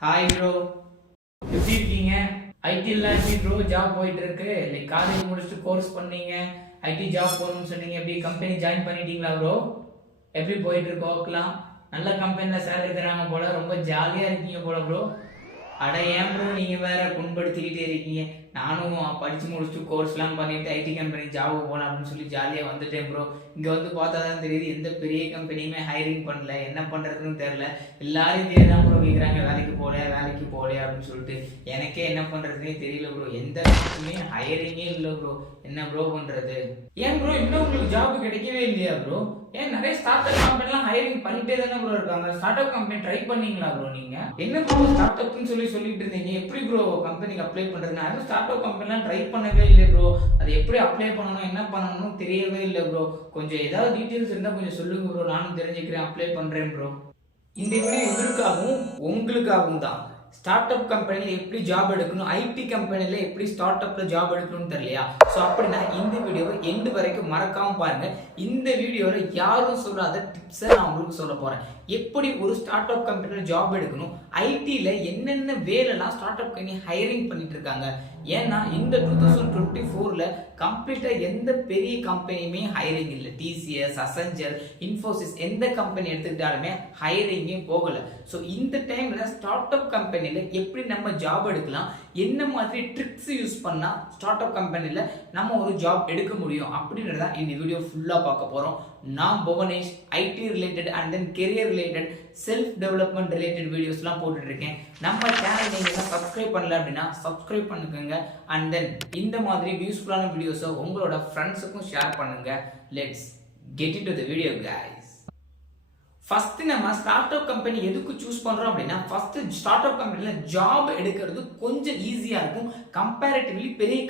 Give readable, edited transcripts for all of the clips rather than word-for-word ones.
Hi bro, எப்படி இருக்கீங்க? ஐடில எப்படி ப்ரோ ஜாப் போயிட்டு இருக்கு? லைக் காலேஜ் முடிச்சுட்டு கோர்ஸ் பண்ணீங்க, ஐடி ஜாப் போகணும்னு சொன்னீங்க. எப்படி கம்பெனி ஜாயின் பண்ணிட்டீங்களா ப்ரோ? எப்படி போயிட்டு இருக்கு ஒர்க்லாம்? நல்ல கம்பெனில சேலரி தராங்க போல, ரொம்ப ஜாலியா இருக்கீங்க போல ப்ரோ. அட ஏன் ப்ரோ நீங்க வேற புண்படுத்திக்கிட்டே இருக்கீங்க? நானும் படிச்சு முடிச்சுட்டு கோர்ஸ்லாம் பண்ணிட்டு ஐடி கம்பெனி ஜாப் போகலாம் அப்படின்னு சொல்லி ஜாலியாக வந்துட்டேன் ப்ரோ. இங்கே வந்து பார்த்தா தான் தெரியுது, எந்த பெரிய கம்பெனியுமே ஹைரிங் பண்ணல, என்ன பண்ணுறதுன்னு தெரில. எல்லாரும் இதே தான் ப்ரோ கேட்குறாங்க, வேலைக்கு போகலையா அப்படின்னு சொல்லிட்டு. எனக்கே என்ன பண்ணுறதுனே தெரியல ப்ரோ. எந்த கம்பெனியுமே ஹைரிங்கே இல்லை ப்ரோ. என்ன ப்ரோ பண்ணுறது? ஏன் ப்ரோ இன்னும் உங்களுக்கு ஜாப் கிடைக்கவே இல்லையா ப்ரோ? ஏன் நிறைய ஸ்டார்ட் அப் கம்பெனிலாம் ஹைரிங் பண்ணிட்டே தானே ப்ரோ இருக்காங்க. ஸ்டார்ட் அப் கம்பெனி ட்ரை பண்ணீங்களா ப்ரோ? நீங்க என்ன ப்ரோ ஸ்டார்ட் அப்னு சொல்லிட்டு இருந்தீங்க, எப்படி ப்ரோ கம்பெனிக்கு அப்ளை பண்றது? நான் ஸ்டார்ட் அப் கம்பெனிலாம் ட்ரை பண்ணவே இல்லை ப்ரோ. அது எப்படி அப்ளை பண்ணணும், என்ன பண்ணணும்னு தெரியவே இல்லை ப்ரோ. கொஞ்சம் ஏதாவது டீட்டெயில்ஸ் இருந்தால் கொஞ்சம் சொல்லுங்க ப்ரோ, நானும் தெரிஞ்சுக்கிறேன், அப்ளை பண்றேன் ப்ரோ. இந்த வீடியோ இவருக்காகவும் உங்களுக்காகவும் தான். ஸ்டார்ட் அப் கம்பெனியில் எப்படி ஜாப் எடுக்கணும், ஐடி கம்பெனியில் எப்படி ஸ்டார்ட் அப்ல ஜாப் எடுக்கணும்னு தெரியலையா? ஸோ அப்படின்னா இந்த வீடியோவை எண்டு வரைக்கும் மறக்காம பாருங்க. இந்த வீடியோவில் யாரும் சொல்லாத டிப்ஸை நான் உங்களுக்கு சொல்ல போறேன். எப்படி ஒரு ஸ்டார்ட் அப் கம்பெனியில் ஜாப் எடுக்கணும், ஐடியில் என்னென்ன வேலைலாம் ஸ்டார்ட் அப் கம்பெனி ஹைரிங் பண்ணிட்டு இருக்காங்க. ஏன்னா இந்த 2024ல கம்ப்ளீட்டா எந்த பெரிய கம்பெனியுமே ஹைரிங் இல்லை. டிசிஎஸ், அசெஞ்சர், இன்ஃபோசிஸ் எந்த கம்பெனி எடுத்துக்கிட்டாலுமே ஹைரிங்கே போகல. ஸோ இந்த டைம்ல ஸ்டார்ட் அப் கம்பெனில எப்படி நம்ம ஜாப் எடுக்கலாம், என்ன மாதிரி ட்ரிக்ஸ் யூஸ் பண்ணா ஸ்டார்ட் அப் கம்பெனில நம்ம ஒரு ஜாப் எடுக்க முடியும் அப்படின்றத இந்த வீடியோ ஃபுல்லா பார்க்க போறோம். நான் Bhuvanesh, IT related and then career related, self development related வீடியோஸ்லாம் போட்டுட்டு இருக்கேன். நம்ம சேனல் நீங்க எல்லாம் சப்ஸ்கிரைப் பண்ணல அப்படின்னா சப்ஸ்கிரைப் பண்ணுங்க. அண்ட் தென் இந்த மாதிரி யூஸ்ஃபுல்லான வீடியோஸை உங்களோட ஃப்ரெண்ட்ஸுக்கும் ஷேர் பண்ணுங்க. Let's get into the video guys. First நம்ம ஸ்டார்ட் அப் கம்பெனி எதுக்கு சூஸ் பண்றோம் அப்படின்னா, ஃபர்ஸ்ட் ஸ்டார்ட் அப் கம்பெனில ஜாப் எடுக்கிறது கொஞ்சம் ஈஸியா இருக்கும் கம்பேரிட்டிவ்லி பெரிய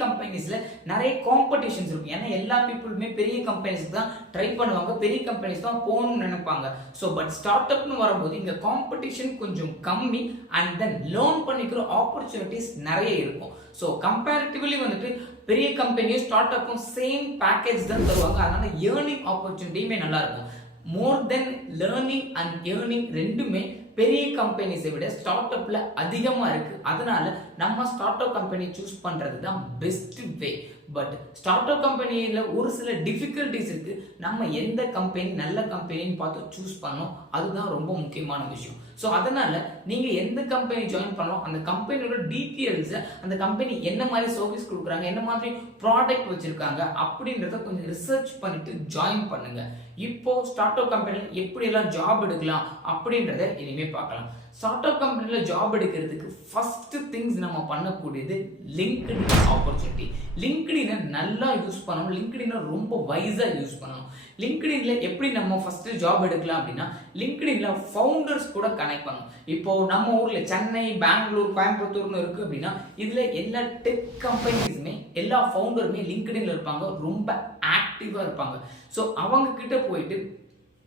கம்பெனிஸ்ல நிறைய காம்படிஷன்ஸ் இருக்கும். ஏன்னா எல்லா பீப்புளுமே பெரிய கம்பெனிஸ்க்கு தான் ட்ரை பண்ணுவாங்க, பெரிய கம்பெனிஸ் தான் போகணும்னு நினைப்பாங்க. ஸோ பட் ஸ்டார்ட் அப்னு வரும்போது இங்க காம்படிஷன் கொஞ்சம் கம்மி அண்ட் தென் லேர்ன் பண்ணிக்கிற ஆப்பர்ச்சுனிட்டிஸ் நிறைய இருக்கும். ஸோ கம்பேரிட்டிவ்லி வந்துட்டு பெரிய கம்பெனியும் ஸ்டார்ட் அப்பும் சேம் பேக்கேஜ் தான் தருவாங்க. அதனால ஏர்னிங் ஆப்பர்ச்சுனிட்டியுமே நல்லா இருக்கும். மோர் தென் லேர்னிங் அண்ட் ஏர்னிங் ரெண்டுமே பெரிய கம்பெனிஸை விட ஸ்டார்ட் அப்ல அதிகமா இருக்கு. அதனால நம்ம ஸ்டார்ட் அப் கம்பெனி சூஸ் பண்றது தான் best way. But start up கம்பெனியில ஒரு சில டிஃபிகல்டிஸ் இருக்கு. நம்ம எந்த கம்பெனி நல்ல கம்பெனின்னு பார்த்து சூஸ் பண்ணோம், அதுதான் ரொம்ப முக்கியமான விஷயம். ஸோ அதனால நீங்க எந்த கம்பெனி ஜாயின் பண்ணலாம், அந்த கம்பெனியோட டீட்டெயில்ஸ், அந்த கம்பெனி என்ன மாதிரி சர்வீஸ் கொடுக்குறாங்க, என்ன மாதிரி ப்ராடக்ட் வச்சிருக்காங்க அப்படின்றத கொஞ்சம் ரிசர்ச் பண்ணிட்டு ஜாயின் பண்ணுங்க. இப்போ ஸ்டார்ட் அப் கம்பெனியில் எப்படி எல்லாம் ஜாப் எடுக்கலாம் அப்படின்றத இனிமே பார்க்கலாம். ஸ்டார்ட் அப் கம்பெனியில் ஜாப் எடுக்கிறதுக்கு ஃபர்ஸ்ட் திங்ஸ் நம்ம பண்ணக்கூடியது லிங்க்டின் ஆப்பர்ச்சுனிட்டி. லிங்க்டினை நல்லா யூஸ் பண்ணணும், லிங்க்டினை ரொம்ப வைஸாக யூஸ் பண்ணணும். லிங்க்டின்ல எப்படி நம்ம ஃபர்ஸ்ட் ஜாப் எடுக்கலாம் அப்படின்னா, லிங்க்டின்ல ஃபவுண்டர்ஸ் கூட கனெக்ட் பண்ணணும். இப்போ நம்ம ஊர்ல சென்னை, பெங்களூர், கோயம்புத்தூர்னு இருக்கு அப்படின்னா, இதுல எல்லா டெக் கம்பெனிஸுமே எல்லா ஃபவுண்டருமே லிங்க்டின்ல இருப்பாங்க, ரொம்ப ஆக்டிவா இருப்பாங்க. ஸோ அவங்க கிட்ட போயிட்டு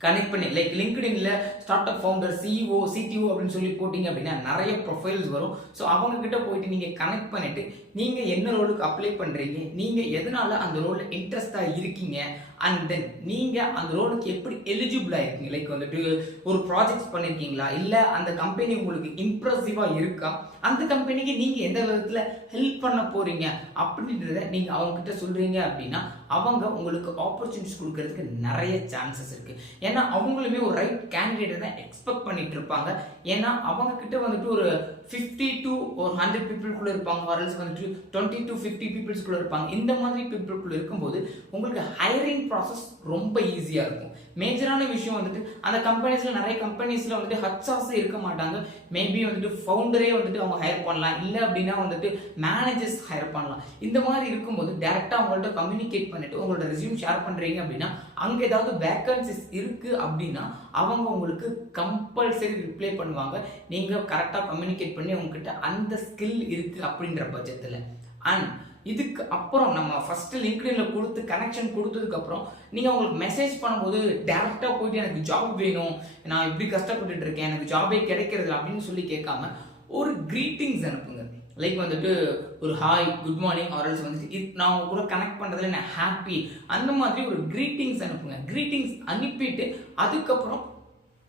கனெக்ட் பண்ணி, லைக் லிங்க்டின்ல startup founder, CEO, CTO அப்படின்னு சொல்லி போட்டிங்க அப்படின்னா நிறைய ப்ரொஃபைல்ஸ் வரும். ஸோ அவங்க கிட்ட போயிட்டு நீங்க கனெக்ட் பண்ணிட்டு நீங்க என்ன ரோலுக்கு அப்ளை பண்றீங்க, நீங்க எதனால அந்த ரோல்ல இன்ட்ரெஸ்டா இருக்கீங்க, அண்ட் தென் நீங்க அந்த ரோலுக்கு எப்படி எலிஜிபிளா இருக்கீங்க, லைக் வந்துட்டு ஒரு ப்ராஜெக்ட்ஸ் பண்ணிருக்கீங்களா, இல்ல அந்த கம்பெனி உங்களுக்கு இம்ப்ரெசிவா இருக்கா, அந்த கம்பெனிக்கு நீங்க எந்த விதத்துல ஹெல்ப் பண்ண போறீங்க அப்படின்றத நீங்க அவங்க கிட்ட சொல்றீங்க அப்படின்னா அவங்க உங்களுக்கு ஆப்பர்ச்சுனிட்டிஸ் கொடுக்கறதுக்கு நிறைய சான்சஸ் இருக்கு. ஏன்னா அவங்களுமே ஒரு ரைட் கேண்டிடேட் தான் எக்ஸ்பெக்ட் பண்ணிட்டு இருப்பாங்க. ஏன்னா அவங்க கிட்ட வந்துட்டு ஒரு 50 to 100 பீப்புள்குள்ள இருப்பாங்க, ஆர்எல்ஸ் வந்துட்டு 20 to 50 பீப்புள்ஸ்குள்ள இருப்பாங்க. இந்த மாதிரி பீப்புள்குள்ள இருக்கும்போது உங்களுக்கு ஹைரிங் ப்ராசஸ் ரொம்ப ஈஸியா இருக்கும். மேஜரான விஷயம் வந்துட்டு அந்த கம்பெனிஸ்ல நிறைய கம்பெனிஸ்ல வந்துட்டு ஹச்ஆர்ஸ் இருக்க மாட்டாங்க. மேபி வந்துட்டு ஃபவுண்டரே வந்துட்டு அவங்க ஹையர் பண்ணலாம், இல்லை அப்படின்னா வந்துட்டு மேனேஜர்ஸ் ஹையர் பண்ணலாம். இந்த மாதிரி இருக்கும்போது டைரக்டா அவங்கள்ட்ட கம்யூனிகேட் பண்ணிட்டு உங்களோட ரெஸ்யூம் ஷேர் பண்றீங்க அப்படின்னா, அங்க ஏதாவது வேகன்சிஸ் இருக்கு அப்படின்னா அவங்க உங்களுக்கு கம்பல்சரி ரிப்ளை பண்ணுவாங்க. நீங்க கரெக்டா கம்யூனிகேட் பண்ணி உங்ககிட்ட அந்த ஸ்கில் இருக்கு அப்படின்ற பட்சத்துல. அண்ட் இதுக்கு அப்புறம் நம்ம ஃபர்ஸ்ட் லிங்க்டின்ல கொடுத்து கனெக்ஷன் கொடுத்ததுக்கு அப்புறம் நீங்க உங்களுக்கு மெசேஜ் பண்ணும்போது டைரக்டா போயிட்டு எனக்கு ஜாப் வேணும், நான் இப்படி கஷ்டப்பட்டுட்டு இருக்கேன், எனக்கு ஜாபே கிடைக்கிறது அப்படின்னு சொல்லி கேட்காம ஒரு கிரீட்டிங்ஸ் அனுப்புங்க. லைக் வந்துட்டு ஒரு ஹாய், குட் மார்னிங், ஆர்எல்ஸ் வந்துட்டு நான் உங்க கூட கனெக்ட் பண்றதுல நான் ஹாப்பி, அந்த மாதிரி ஒரு கிரீட்டிங்ஸ் அனுப்புங்க. கிரீட்டிங்ஸ் அனுப்பிட்டு அதுக்கப்புறம்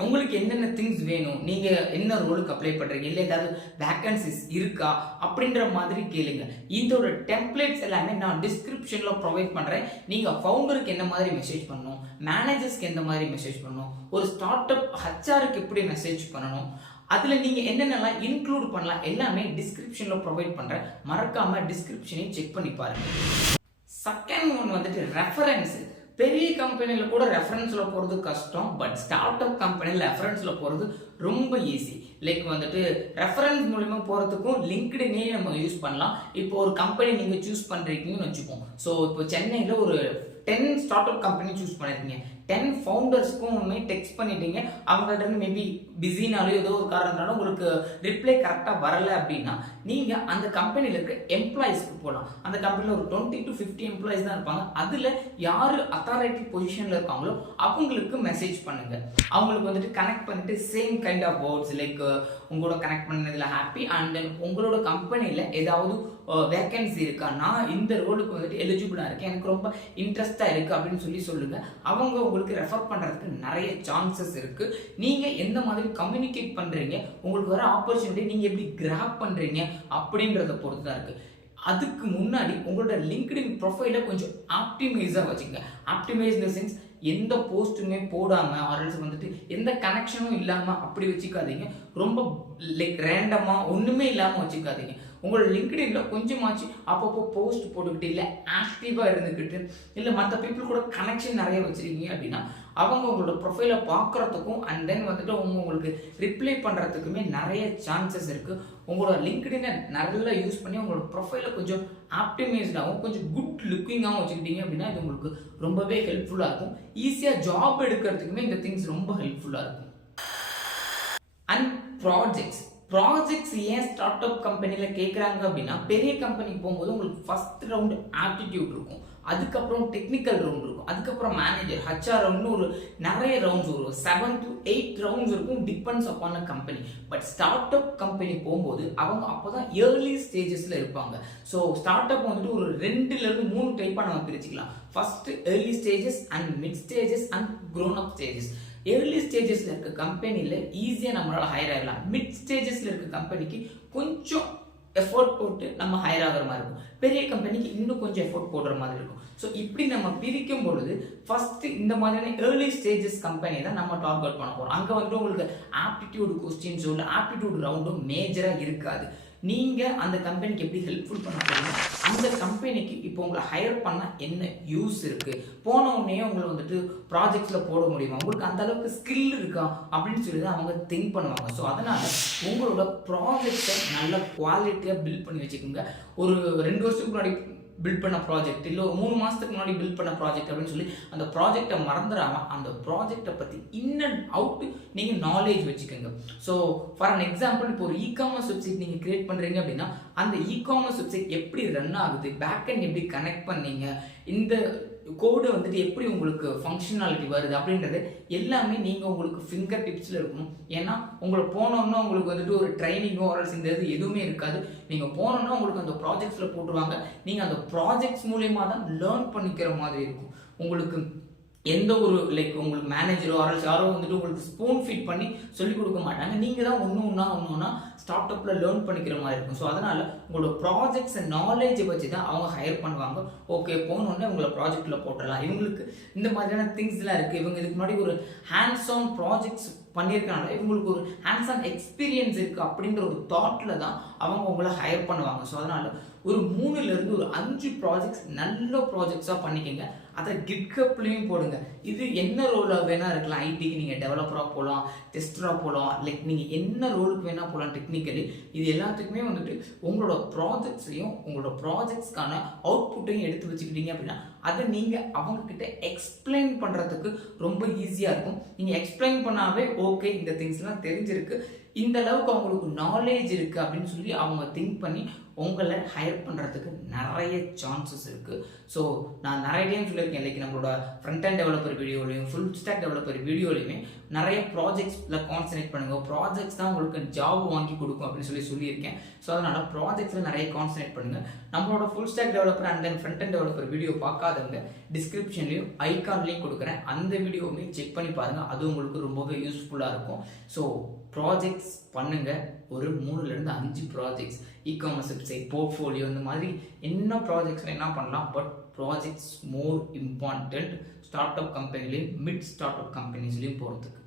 உங்களுக்கு என்னென்ன திங்ஸ் வேணும், நீங்க என்ன ரோலுக்கு அப்ளை பண்றீங்க, இல்லை ஏதாவது வேகன்சிஸ் இருக்கா அப்படின்ற மாதிரி கேளுங்க. இதோட டெம்ப்ளேட்ஸ் எல்லாமே நான் டிஸ்கிரிப்ஷன்ல ப்ரொவைட் பண்றேன். நீங்க ஃபவுண்டருக்கு என்ன மாதிரி மெசேஜ் பண்ணணும், மேனேஜர்ஸ்க்கு எந்த மாதிரி மெசேஜ் பண்ணணும், ஒரு ஸ்டார்ட் அப் ஹச்ஆருக்கு எப்படி மெசேஜ் பண்ணணும், அதுல நீங்க என்னென்னலாம் இன்க்ளூட் பண்ணலாம் எல்லாமே டிஸ்கிரிப்ஷன்ல ப்ரொவைட் பண்றேன். மறக்காம டிஸ்கிரிப்ஷனையும் செக் பண்ணி பாருங்க. செகண்ட் ஒன் வந்துட்டு ரெஃபரன்ஸ். பெரிய கம்பெனில கூட ரெஃபரன்ஸ்ல போறது கஷ்டம், பட் ஸ்டார்ட் அப் கம்பெனில ரெஃபரன்ஸ்ல போறது ரொம்ப ஈஸி. லைக் வந்துட்டு ரெஃபரன்ஸ் மூலமா போறதுக்கும் லிங்க்டினே நம்ம யூஸ் பண்ணலாம். இப்போ ஒரு கம்பெனி நீங்க சூஸ் பண்றீங்கன்னு வச்சுப்போம். ஸோ இப்போ சென்னையில ஒரு 10 ஸ்டார்ட் அப் கம்பெனி சூஸ் பண்ணிருக்கீங்க. 10 ஃபவுண்டர்ஸ்க்கும் டெக்ஸ்ட் பண்ணிட்டீங்க. அவங்கள்ட்ட இருந்து மேபி பிஸினாலும் ஏதோ ஒரு காரணத்தினால உங்களுக்கு ரிப்ளை கரெக்டாக வரல அப்படின்னா நீங்க அந்த கம்பெனியில் இருக்க எம்ப்ளாயிஸ்க்கு போகலாம். அந்த கம்பெனியில் ஒரு 20 to 50 எம்ப்ளாயிஸ் தான் இருப்பாங்க. அதில் யார் அத்தாரிட்டி பொசிஷனில் இருக்காங்களோ அவங்களுக்கு மெசேஜ் பண்ணுங்க. அவங்களுக்கு வந்துட்டு கனெக்ட் பண்ணிட்டு same kind of words like உங்களோட கனெக்ட் பண்ணதுல ஹாப்பி அண்ட் தென் உங்களோட கம்பெனியில் ஏதாவது வேகன்சி இருக்கா, நான் இந்த ரோலுக்கு வந்துட்டு எலிஜிபிளா இருக்கேன், எனக்கு ரொம்ப இன்ட்ரெஸ்டா இருக்கு அப்படின்னு சொல்லுங்க. அவங்க உங்களுக்கு ரெஃபர் பண்றதுக்கு நிறைய சான்சஸ் இருக்கு. நீங்க எந்த மாதிரி கம்யூனிகேட் பண்றீங்க, உங்களுக்கு வர ஆப்பர்ச்சுனிட்டி நீங்க எப்படி கிராப் பண்றீங்க அப்படின்றத பொறுத்து தான் இருக்கு. அதுக்கு முன்னாடி உங்களோட லிங்க்டின் ப்ரொஃபைல கொஞ்சம் ஆப்டிமைஸா வச்சுக்கோங்க. ஆப்டிமைஸ் இன் தி சென்ஸ் எந்த போஸ்ட்டுமே போடாம ஆர்எல்ஸ் வந்துட்டு எந்த கனெக்ஷனும் இல்லாம அப்படி வச்சுக்காதீங்க. ரொம்ப லைக் ரேண்டமா ஒண்ணுமே இல்லாம வச்சுக்காதீங்க. உங்களோட லிங்க்டின்ல கொஞ்சமாச்சு அப்பப்போ போஸ்ட் போட்டுக்கிட்டு இல்லை ஆக்டிவா இருந்துக்கிட்டு இல்லை மற்ற பீப்புள் கூட கனெக்ஷன் நிறைய வச்சிருக்கீங்க அப்படின்னா அவங்க உங்களோட ப்ரொஃபைலை பார்க்கறதுக்கும் அண்ட் தென் வந்துட்டு உங்களுக்கு ரிப்ளை பண்ணுறதுக்குமே நிறைய சான்சஸ் இருக்கு. உங்களோட லிங்க்டினை நல்லா யூஸ் பண்ணி உங்களோட ப்ரொஃபைலை கொஞ்சம் ஆப்டிமைஸ்டாகவும் கொஞ்சம் குட் லுக்கிங்காகவும் வச்சுக்கிட்டீங்க அப்படின்னா இது உங்களுக்கு ரொம்பவே ஹெல்ப்ஃபுல்லாக இருக்கும். ஈஸியாக ஜாப் எடுக்கிறதுக்குமே இந்த திங்ஸ் ரொம்ப ஹெல்ப்ஃபுல்லாக இருக்கும். அண்ட் ப்ராஜெக்ட்ஸ் ஏன் ஸ்டார்ட் அப் கம்பெனியில் கேட்குறாங்க அப்படின்னா பெரிய கம்பெனிக்கு போகும்போது உங்களுக்கு ஃபர்ஸ்ட் ரவுண்ட் ஆப்டிடியூட் இருக்கும், அதுக்கப்புறம் டெக்னிக்கல் ரவுண்ட் இருக்கும், அதுக்கப்புறம் மேனேஜர் ஹச்ஆர் ரவுண்ட்னு ஒரு நிறைய ரவுண்ட்ஸ் வரும். 7 to 8 ரவுண்ட்ஸ் இருக்கும், depends upon a company. But start up company போகும்போது அவங்க அப்போதான் ஏர்லி ஸ்டேஜஸ்ல இருப்பாங்க. ஸோ ஸ்டார்ட் அப் வந்துட்டு ஒரு 2 to 3 டைப்பாக நம்ம பிரிச்சுக்கலாம். First early stages and mid stages and grown up stages. Early ஸ்டேஜஸ்ல இருக்க கம்பெனில ஈஸியா நம்மளால ஹையர் ஆகலாம். மிட் ஸ்டேஜஸ்ல இருக்க கம்பெனிக்கு கொஞ்சம் எஃபோர்ட் போட்டு நம்ம ஹையர் ஆகிற மாதிரி இருக்கும். பெரிய கம்பெனிக்கு இன்னும் கொஞ்சம் எஃபோர்ட் போடுற மாதிரி இருக்கும். ஸோ இப்படி நம்ம பிரிக்கும் பொழுது ஃபர்ஸ்ட் இந்த மாதிரியான ஏர்லி ஸ்டேஜஸ் கம்பெனி தான் நம்ம டார்கெட் பண்ண போறோம். அங்கே வந்துட்டு உங்களுக்கு ஆப்டிடியூட் கொஸ்டின்ஸோ இல்லை ஆப்டிடியூட் ரவுண்டும் மேஜரா இருக்காது. நீங்க அந்த கம்பெனிக்கு எப்படி ஹெல்ப்ஃபுல் பண்ண போறீங்க, அந்த கம்பெனிக்கு இப்போ உங்களை ஹையர் பண்ண என்ன யூஸ் இருக்கு, போன உடனே உங்களை வந்துட்டு ப்ராஜெக்ட்ஸ்ல போட முடியுமா, உங்களுக்கு அந்த அளவுக்கு ஸ்கில் இருக்கா அப்படின்னு சொல்லி தான் அவங்க திங்க் பண்ணுவாங்க. ஸோ அதனால உங்களோட ப்ராஜெக்டை நல்ல குவாலிட்டியா பில்ட் பண்ணி வச்சுக்கோங்க. ஒரு 2 வருஷத்துக்கு முன்னாடி பில்ட் பண்ண ப்ராஜெக்ட் இல்லை ஒரு 3 மாசத்துக்கு முன்னாடி பில்ட் பண்ண ப்ராஜெக்ட் அப்படின்னு சொல்லி அந்த ப்ராஜெக்டை மறந்துடாம அந்த ப்ராஜெக்டை பத்தி இன் அண்ட் அவுட் நீங்க நாலேஜ் வச்சுக்கோங்க. ஸோ ஃபார் அன் எக்ஸாம்பிள் இப்போ ஒரு இ-காமர்ஸ் வெப்சைட் நீங்க கிரியேட் பண்றீங்க அப்படின்னா அந்த இ-காமர்ஸ் வெப்சைட் எப்படி ரன் ஆகுது, பேக் எண்ட் எப்படி கனெக்ட் பண்ணீங்க, இந்த கோடு வந்துட்டு எப்படி உங்களுக்கு ஃபங்க்ஷனாலிட்டி வருது அப்படின்றது எல்லாமே நீங்க உங்களுக்கு ஃபிங்கர் டிப்ஸ்ல இருக்கணும். ஏன்னா உங்களை போனோம்னா உங்களுக்கு வந்துட்டு ஒரு ட்ரைனிங்கோ ஆர்எல்ஸ் இந்த இது எதுவுமே இருக்காது. நீங்க போனோம்னா உங்களுக்கு அந்த ப்ராஜெக்ட்ஸ்ல போட்டுருவாங்க. நீங்க அந்த ப்ராஜெக்ட்ஸ் மூலயமா தான் லேர்ன் பண்ணிக்கிற மாதிரி இருக்கும். உங்களுக்கு எந்த ஒரு லைக் உங்களுக்கு மேனேஜரோ ஆர்எல்ஸ் யாரோ வந்துட்டு உங்களுக்கு ஸ்பூன் ஃபீட் பண்ணி சொல்லிக் கொடுக்க மாட்டாங்க. நீங்க தான் ஒன்று ஸ்டார்ட் அப்ல லேர்ன் பண்ணிக்கிற மாதிரி இருக்கும். ஸோ அதனால உங்களோட ப்ராஜெக்ட்ஸ் நாலேஜை வச்சு தான் அவங்க ஹையர் பண்ணுவாங்க. ஓகே போனோடனே உங்களை ப்ராஜெக்ட்ல போட்டுடலாம், இவங்களுக்கு இந்த மாதிரியான திங்ஸ்லாம் இருக்கு, இவங்க இதுக்கு முன்னாடி ஒரு ஹேண்ட்ஸ் ஆன் ப்ராஜெக்ட்ஸ் பண்ணியிருக்காங்க, இவங்களுக்கு ஒரு ஹேண்ட்ஸ் ஆன் எக்ஸ்பீரியன்ஸ் இருக்கு அப்படின்ற ஒரு தாட்ல தான் அவங்க உங்களை ஹையர் பண்ணுவாங்க. ஸோ அதனால ஒரு 3 to 5 ப்ராஜெக்ட்ஸ் நல்ல ப்ராஜெக்ட்ஸா பண்ணிக்கங்க. அதை கிட்ஹப்லையும் போடுங்க. இது என்ன ரோல வேணா இருக்கலாம். ஐடிக்கு நீங்க டெவலப்பரா போகலாம், டெஸ்டரா போகலாம், லைக் நீங்க என்ன ரோலுக்கு வேணா போகலாம். டெக்னிக்கலி இது எல்லாத்துக்குமே வந்துட்டு உங்களோட ப்ராஜெக்ட்ஸையும் உங்களோட ப்ராஜெக்ட்ஸ்க்கான அவுட்புட்டையும் எடுத்து வச்சுக்கிட்டீங்க அப்படின்னா அதை நீங்க அவங்க கிட்ட எக்ஸ்பிளைன் பண்றதுக்கு ரொம்ப ஈஸியா இருக்கும். நீங்க எக்ஸ்பிளைன் பண்ணாவே ஓகே இந்த திங்ஸ் எல்லாம் தெரிஞ்சிருக்கு, இந்த அளவுக்கு அவங்களுக்கு நாலேஜ் இருக்கு அப்படின்னு சொல்லி அவங்க திங்க் பண்ணி உங்களை ஹையர் பண்றதுக்கு நிறைய சான்சஸ் இருக்கு. ஸோ நான் நிறைய டைம் சொல்லியிருக்கேன், லைக் நம்மளோட ஃப்ரண்ட் அண்ட் டெவலப்பர் வீடியோலையும் ஃபுல் ஸ்டாக் டெவலப்பர் வீடியோலையுமே நிறைய ப்ராஜெக்ட்ஸில் கான்சன்ட்ரேட் பண்ணுங்க. ப்ராஜெக்ட்ஸ் தான் உங்களுக்கு ஜாப் வாங்கி கொடுக்கும் அப்படின்னு சொல்லியிருக்கேன். ஸோ அதனால் ப்ராஜெக்ட்ஸில் நிறைய கான்சன்ட்ரேட் பண்ணுங்க. நம்மளோட full stock developer and then front and developer video பார்க்காதவங்க டிஸ்கிரிப்ஷன்லையும் ஐகான்லையும் கொடுக்குறேன், அந்த வீடியோவுமே செக் பண்ணி பாருங்கள். அது உங்களுக்கு ரொம்பவே யூஸ்ஃபுல்லாக இருக்கும். ஸோ ப்ராஜெக்ட்ஸ் பண்ணுங்க, ஒரு 3 to 5 projects, e-commerce website, portfolio, இந்த மாதிரி என்ன ப்ராஜெக்ட்ஸ் என்ன பண்ணலாம். But projects more important startup கம்பெனிலையும் மிட் ஸ்டார்ட் அப் கம்பெனிஸ்லையும் போகிறதுக்கு.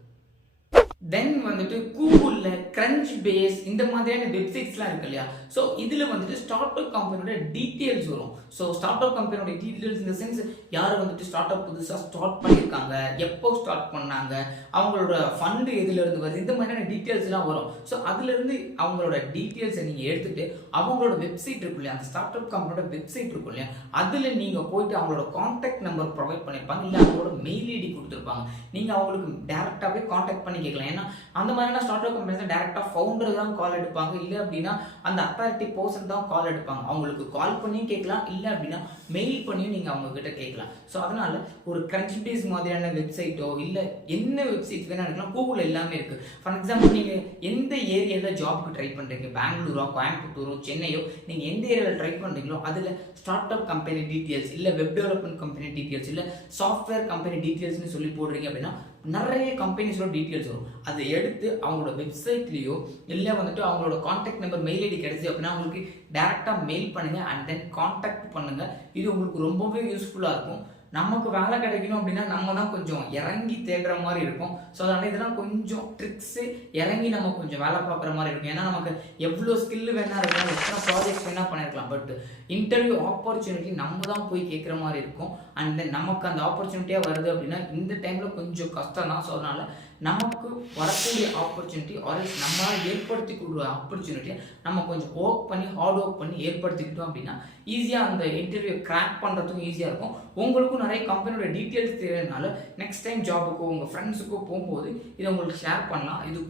தென் வந்துட்டு கூகுளில் கிரன்ச் பேஸ் இந்த மாதிரியான வெப்சைட்ஸ்லாம் இருக்கு இல்லையா. ஸோ இதில் வந்துட்டு ஸ்டார்ட் அப் கம்பெனியோட டீட்டெயில்ஸ் வரும். ஸோ ஸ்டார்ட் அப் கம்பெனியோட டீட்டெயில்ஸ் இந்த சென்ஸ் யார் வந்துட்டு ஸ்டார்ட் அப் புதுசாக ஸ்டார்ட் பண்ணியிருக்காங்க, எப்போ ஸ்டார்ட் பண்ணாங்க, அவங்களோட ஃபண்டு எதுலேருந்து வருது, இந்த மாதிரியான டீட்டெயில்ஸ்லாம் வரும். ஸோ அதுலேருந்து அவங்களோட டீட்டெயில்ஸை நீங்கள் எடுத்துகிட்டு அவங்களோட வெப்சைட் இருக்கும் இல்லையா, அந்த ஸ்டார்ட் அப் கம்பெனியோட வெப்சைட் இருக்கும் இல்லையா, அதில் நீங்கள் போயிட்டு அவங்களோட கான்டாக்ட் நம்பர் ப்ரொவைட் பண்ணியிருப்பாங்க, இல்லை அவங்களோட மெயில் ஐடி கொடுத்துருப்பாங்க. நீங்கள் அவங்களுக்கு டேரெக்டாகவே கான்டாக்ட் பண்ணி கேட்கலாம். ஏன்னா அந்த மாதிரியான ஸ்டார்ட் அப் கம்பெனிஸ் டேரெக்டாக ஃபவுண்டர் தான் கால் எடுப்பாங்க, இல்லை அப்படின்னா அந்த அத்தாரிட்டி பர்சன் தான் கால் எடுப்பாங்க. அவங்களுக்கு கால் பண்ணியும் கேட்கலாம், இல்லை அப்படின்னா மெயில் பண்ணியும் நீங்கள் அவங்க கிட்ட கேட்கலாம். ஸோ அதனால ஒரு கிரன்ச் பேஸ் மாதிரியான வெப்சைட்டோ இல்லை என்ன வெப்சைட் வேணா இருக்கலாம், கூகுளில் எல்லாமே இருக்குது. ஃபார் எக்ஸாம்பிள் நீங்கள் எந்த ஏரியாவில் ஜாப்க்கு ட்ரை பண்ணுறீங்க, பெங்களூரோ கோயம்புத்தூரோ சென்னையோ, நீங்கள் எந்த ஏரியாவில் ட்ரை பண்ணுறீங்களோ அதில் ஸ்டார்ட் அப் கம்பெனி டீட்டெயில்ஸ், இல்லை வெப் டெவலப்மெண்ட் கம்பெனி டீட்டெயில்ஸ், இல்லை சாஃப்ட்வேர் கம்பெனி டீட்டெயில்ஸ்னு சொல்லி போடுறீங்க அப்படின்னா நிறைய கம்பெனிஸோட டீட்டெயில்ஸ் வரும். அதை எடுத்து அவங்களோட வெப்சைட்லேயோ இல்லை வந்துட்டு அவங்களோட கான்டாக்ட் நம்பர் மெயில் ஐடி கிடைச்சி அப்படின்னா அவங்களுக்கு டேரெக்டாக மெயில் பண்ணுங்கள் அண்ட் தென் கான்டாக்ட் பண்ணுங்கள். இது உங்களுக்கு ரொம்பவே யூஸ்ஃபுல்லாக இருக்கும். நமக்கு வேலை கிடைக்கணும் அப்படின்னா நம்ம தான் கொஞ்சம் இறங்கி தேடுற மாதிரி இருக்கும். ஸோ அதனால் இதெல்லாம் கொஞ்சம் ட்ரிக்ஸு இறங்கி நம்ம கொஞ்சம் வேலை பார்க்குற மாதிரி இருக்கும். ஏன்னா நமக்கு எவ்வளோ ஸ்கில் வேணா இருக்கலாம், எத்தனை ப்ராஜெக்ட்ஸ் வேணா பண்ணியிருக்கலாம், பட் இன்டர்வியூ ஆப்பர்ச்சுனிட்டி நம்ம தான் போய் கேட்குற மாதிரி இருக்கும். அண்ட் தென் நமக்கு அந்த ஆப்பர்ச்சுனிட்டியாக வருது அப்படின்னா இந்த டைமில் கொஞ்சம் கஷ்டம் தான். ஸோ அதனால் நமக்கு வரக்கூடிய ஆப்பர்ச்சுனிட்டி ஆல்ரெடி நம்மளால் ஏற்படுத்தி கொடுக்குற ஆப்பர்ச்சுனிட்டியை நம்ம கொஞ்சம் ஒர்க் பண்ணி ஹார்ட் ஒர்க் பண்ணி ஏற்படுத்திக்கிட்டோம் அப்படின்னா ஈஸியாக அந்த இன்டர்வியூ கிராக் பண்ணுறதுக்கும் ஈஸியாக இருக்கும். உங்களுக்கும் நிறைய கம்பெனியோட டீட்டெயில்ஸ் தெரியறதுனால நெக்ஸ்ட் டைம் ஜாபுக்கோ உங்கள் ஃப்ரெண்ட்ஸுக்கோ போகும்போது இதை உங்களுக்கு ஷேர் பண்ணலாம். இது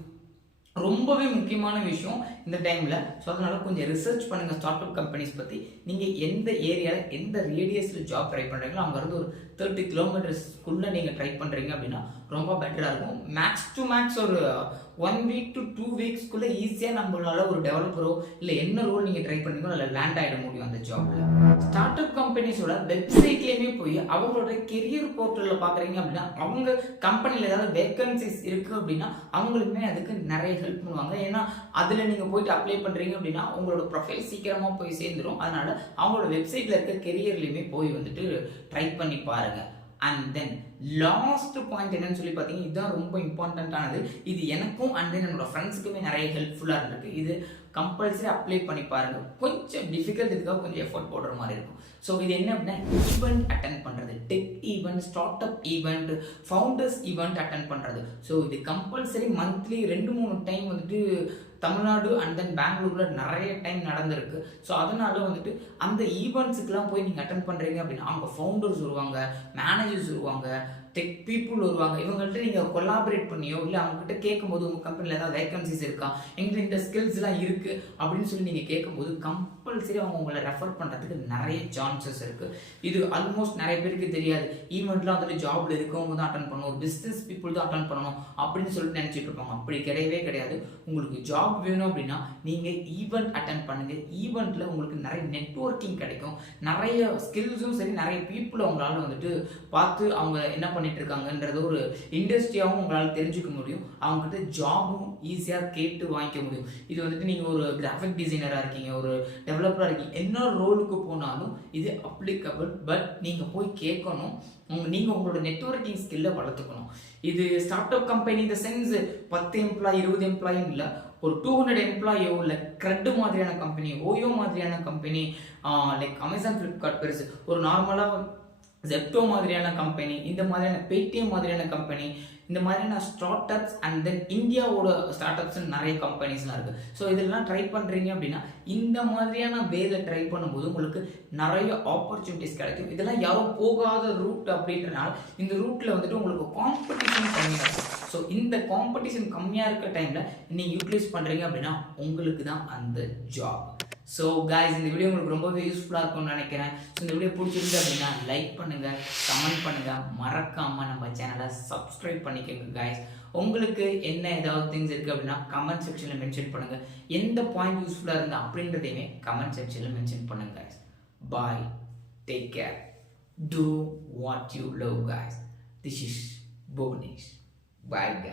ரொம்பவே முக்கியமான விஷயம் இந்த டைமில். ஸோ அதனால் கொஞ்சம் ரிசர்ச் பண்ணுங்கள் ஸ்டார்ட் அப் கம்பெனிஸ் பற்றி. நீங்கள் எந்த ஏரியாவில் எந்த ரேடியஸில் ஜாப் ட்ரை பண்ணுறீங்களோ அங்கேருந்து ஒரு 30 kilometersக்குள்ளே நீங்கள் ட்ரை பண்ணுறீங்க அப்படின்னா ரொம்ப பெட்டராக இருக்கும். மேக்ஸ் டு மேக்ஸ் ஒரு 1 week to 2 weeksக்குள்ளே ஈஸியாக நம்மளால ஒரு டெவலப்பரோ இல்லை என்ன ரோல் நீங்கள் ட்ரை பண்ணுறீங்களோ அதில் லேண்ட் ஆகிட முடியும் அந்த ஜாப்பில். ஸ்டார்ட் அப் கம்பெனிஸோட வெப்சைட்லேயுமே போய் அவங்களோட கெரியர் போர்ட்டலில் பார்க்குறீங்க அப்படின்னா அவங்க கம்பெனியில் ஏதாவது வேக்கன்சிஸ் இருக்குது அப்படின்னா அவங்களுக்குமே அதுக்கு நிறைய ஹெல்ப் பண்ணுவாங்க. ஏன்னா அதில் நீங்கள் போயிட்டு அப்ளை பண்ணுறீங்க அப்படின்னா உங்களோட ப்ரொஃபைல் சீக்கிரமாக போய் சேர்ந்துடும். அதனால் அவங்களோட வெப்சைட்டில் இருக்க கெரியர்லேயுமே போய் வந்துட்டு ட்ரை பண்ணி பாருங்கள். அண்ட் தென் லாஸ்ட் பாயிண்ட் என்னன்னு சொல்லி பார்த்தீங்கன்னா இதுதான் ரொம்ப இம்பார்ட்டண்ட்டானது. இது எனக்கும் அண்ட் தென் என்னோட ஃப்ரெண்ட்ஸுக்குமே நிறைய ஹெல்ப்ஃபுல்லாக இருந்திருக்கு. இது கம்பல்சரி அப்ளை பண்ணி பாருங்கள். கொஞ்சம் டிஃபிகல்ட், இதுக்காக கொஞ்சம் எஃபர்ட் போடுற மாதிரி இருக்கும். ஸோ இது என்ன அப்படின்னா ஈவெண்ட் அட்டென்ட் பண்ணுறது, tech event, start up event, founders event attend பண்ணுறது. ஸோ இது கம்பல்சரி மந்த்லி 2-3 டைம் வந்துட்டு தமிழ்நாடு அண்ட் தென் பெங்களூரில் நிறைய டைம் நடந்திருக்கு. ஸோ அதனால வந்துட்டு அந்த ஈவெண்ட்ஸுக்கெலாம் போய் நீங்கள் அட்டென்ட் பண்ணுறீங்க அப்படின்னா அவங்க ஃபவுண்டர்ஸ் வருவாங்க, மேனேஜர்ஸ் வருவாங்க, டெக் பீப்புள் வருவாங்க. இவங்கள்ட்ட நீங்கள் கொலாபரேட் பண்ணியோ இல்லை அவங்ககிட்ட கேட்கும்போது உங்கள் கம்பெனியில் ஏதாவது வேகன்சிஸ் இருக்கா, எங்களுக்கு இந்த ஸ்கில்ஸ்லாம் இருக்குது அப்படின்னு சொல்லி நீங்கள் கேட்கும்போது கம்பல்சரி அவங்க உங்களை ரெஃபர் பண்ணுறதுக்கு நிறைய சான்சஸ் இருக்குது. இது ஆல்மோஸ்ட் நிறைய பேருக்கு தெரியாது. ஈவெண்ட்லாம் வந்துட்டு ஜாபில் இருக்கவங்க தான் அட்டன் பண்ணணும், பிஸ்னஸ் பீப்புள் தான் அட்டன் பண்ணணும் அப்படின்னு சொல்லிட்டு நினச்சிட்டு இருப்பாங்க. அப்படி கிடையவே கிடையாது. உங்களுக்கு ஜாப் வேணும் அப்படின்னா நீங்கள் ஈவெண்ட் அட்டென்ட் பண்ணுங்கள். ஈவெண்ட்டில் உங்களுக்கு நிறைய நெட்வொர்க்கிங் கிடைக்கும், நிறைய ஸ்கில்ஸும் சரி, நிறைய பீப்புள் அவங்களால வந்துட்டு பார்த்து அவங்க என்ன பண்ணிட்டு இருக்காங்கன்றது ஒரு இண்டஸ்ட்ரியாகவும் உங்களால் தெரிஞ்சுக்க முடியும். அவங்ககிட்ட ஜாபும் ஈஸியாக கேட்டு வாங்கிக்க முடியும். இது வந்துட்டு நீங்கள் ஒரு கிராஃபிக் டிசைனராக இருக்கீங்க, ஒரு டெவலப்பராக இருக்கீங்க, என்ன ரோலுக்கு போனாலும் இது அப்ளிகபிள். பட் நீங்கள் போய் கேட்கணும், நீங்கள் உங்களோட நெட்வொர்க்கிங் ஸ்கில்லை வளர்த்துக்கணும். இது ஸ்டார்ட் அப் கம்பெனி இந்த சென்ஸ் 10 எம்ப்ளாயி 20 எம்ப்ளாயும் இல்லை, ஒரு 200 எம்ப்ளாயோ இல்லை க்ரெட் மாதிரியான கம்பெனி, ஓயோ மாதிரியான கம்பெனி, லைக் அமேசான், ஃப்ளிப்கார்ட் பெருசு, ஒரு நார்மலாக ஜெப்டோ மாதிரியான கம்பெனி, இந்த மாதிரியான பேடிஎம் மாதிரியான கம்பெனி, இந்த மாதிரியான ஸ்டார்ட் அப்ஸ் அண்ட் தென் இந்தியாவோட ஸ்டார்ட் அப்ஸ் நிறைய கம்பெனிஸ்லாம் இருக்குது. ஸோ இதெல்லாம் ட்ரை பண்ணுறீங்க அப்படின்னா இந்த மாதிரியான வேலை ட்ரை பண்ணும்போது உங்களுக்கு நிறைய ஆப்பர்ச்சுனிட்டிஸ் கிடைக்கும். இதெல்லாம் யாரும் போகாத ரூட் அப்படின்றனால இந்த ரூட்டில் வந்துட்டு உங்களுக்கு காம்படிஷன் கம்மியாக இருக்கும். ஸோ இந்த காம்படிஷன் கம்மியாக இருக்க டைமில் நீங்கள் யூட்டிலைஸ் பண்ணுறீங்க அப்படின்னா உங்களுக்கு தான் அந்த ஜாப். ஸோ காய்ஸ் இந்த வீடியோ உங்களுக்கு ரொம்பவே யூஸ்ஃபுல்லாக இருக்கும்னு நினைக்கிறேன். ஸோ இந்த வீடியோ பிடிச்சிருந்து அப்படின்னா லைக் பண்ணுங்கள், கமெண்ட் பண்ணுங்கள், மறக்காமல் நம்ம சேனலை சப்ஸ்கிரைப் பண்ணிக்கோங்க காய்ஸ். உங்களுக்கு என்ன ஏதாவது திங்ஸ் இருக்குது அப்படின்னா கமெண்ட் செக்ஷனில் மென்ஷன் பண்ணுங்கள். எந்த பாயிண்ட் யூஸ்ஃபுல்லாக இருந்தால் அப்படின்றதையுமே கமெண்ட் செக்ஷனில் மென்ஷன் பண்ணுங்கள் guys. Bye, take care, do what you love guys. This is Bhuvanesh. Bye guys.